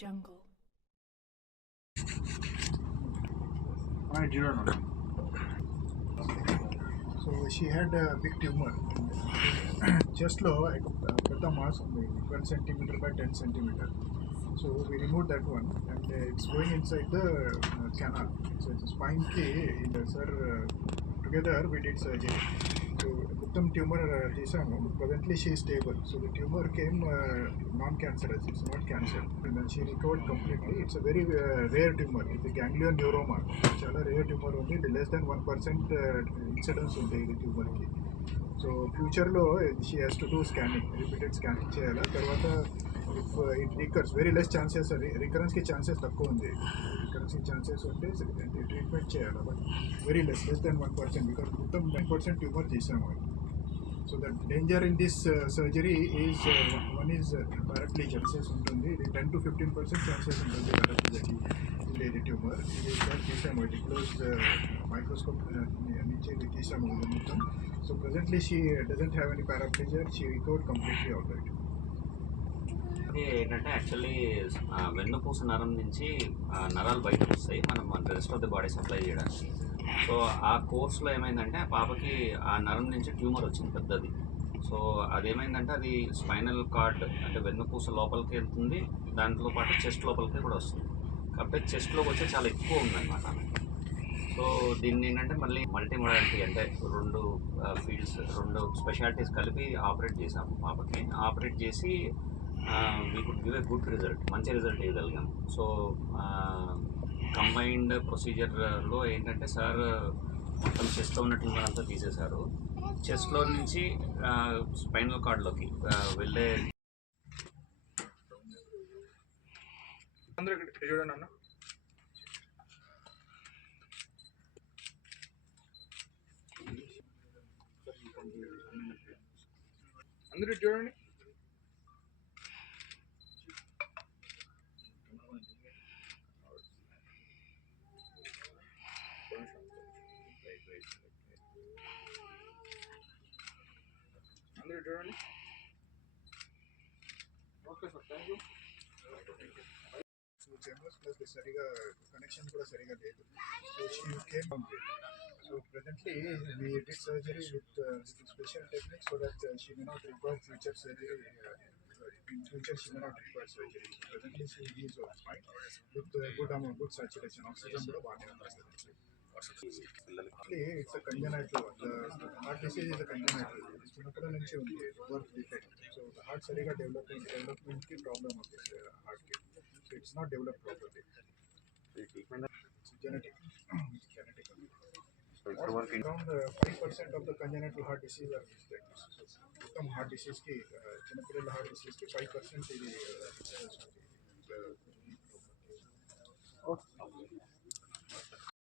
Jungle. So she had a big tumor chest lo పెద్ద mass ఉంది 12 centimeter by 10 centimeter. So we removed that one and it's going inside the canal. So it's spine ki sir together we did surgery. So మొత్తం tumor తీసాము. Presently she is stable. So the tumor came non-cancerous. It's not cancer. And then she recovered completely. It's a very rare tumor. It's a ganglion neuroma. చాలా rare tumor ఉంది. Less than 1% incidence ఉంది ఈ tumor కి. So ఫ్యూచర్లో she has to do scanning, repeated scanning చేయాలి. తర్వాత if it recurs very less chances, రికరెన్స్కి chances తక్కువ ఉంది. రికరెన్స్కి ఛాన్సెస్ ఉంటే ట్రీట్మెంట్ చేయాలి, but very less then 1%, because మొత్తం 9% ట్యూమర్ చేసాము. So that danger in this surgery is one is paraplegia chances ఉంటుంది. ఇది 10 to 15% ఛాన్సెస్ ఉంటుంది పారాప్లీజియాకి ఉండేది ట్యూమర్. ఇది తీసాము, ఇది క్లోజ్ మైక్రోస్కోప్ నుంచి ఇది తీసాము మొత్తం. So presently she doesn't have any paraplegia. She recovered completely alright. అది ఏంటంటే యాక్చువల్లీ వెన్నుపూస నరం నుంచి నరాలు బయటకు వస్తాయి మనం rest of the body supply చేయడానికి. సో ఆ కోర్స్లో ఏమైందంటే ఆ పాపకి ఆ నరం నుంచి ట్యూమర్ వచ్చింది పెద్దది. సో అదేమైందంటే అది స్పైనల్ కార్డ్ అంటే వెన్నుపూస లోపలికి వెళ్తుంది, దాంట్లో పాటు చెస్ట్ లోపలికి కూడా వస్తుంది. కాకపోతే చెస్ట్లోకి వచ్చే చాలా ఎక్కువ ఉందన్నమాట. సో దీన్ని ఏంటంటే మళ్ళీ మల్టీ మోడాలిటీ అంటే రెండు ఫీల్డ్స్, రెండు స్పెషాలిటీస్ కలిపి ఆపరేట్ చేసాము పాపకి. ఆపరేట్ చేసి we could give a good result, మంచి రిజల్ట్ ఇవ్వగలిగాము. సో కంబైన్డ్ ప్రొసీజర్లో ఏంటంటే సార్ మొత్తం చెస్ట్లో ఉన్న ట్యూమర్ అంతా తీసేశారు. చెస్ట్లో నుంచి స్పైనల్ కార్డ్లోకి వెళ్ళే చూడండి అన్న. అందరూ చూడండి. అందరూ చూడండి. Okay sir, thank you. So general plus సరిగా కనెక్షన్ కూడా సరిగా లేదు. So she came complete. So presently we did surgery with special techniques so that she may not require future surgery. In future she may not require surgery. Presently she is fine with good saturation. Oxygen కూడా బాగానే ఉంది. It's a congenital. The heart disease is a congenital. చిన్నప్పటి నుంచి ఉంది birth defect. So heart సరిగా డెవలప్మెంట్కి ప్రాబ్లమ్ అవుతుంది హార్ట్కి. So it's not develop properly. Genetic. Around 5% of the congenital heart disease are these things. So మొత్తం హార్ట్ డిసీజ్కి, చిన్నపిల్లల హార్ట్ డిసీజ్కి 5% ఇది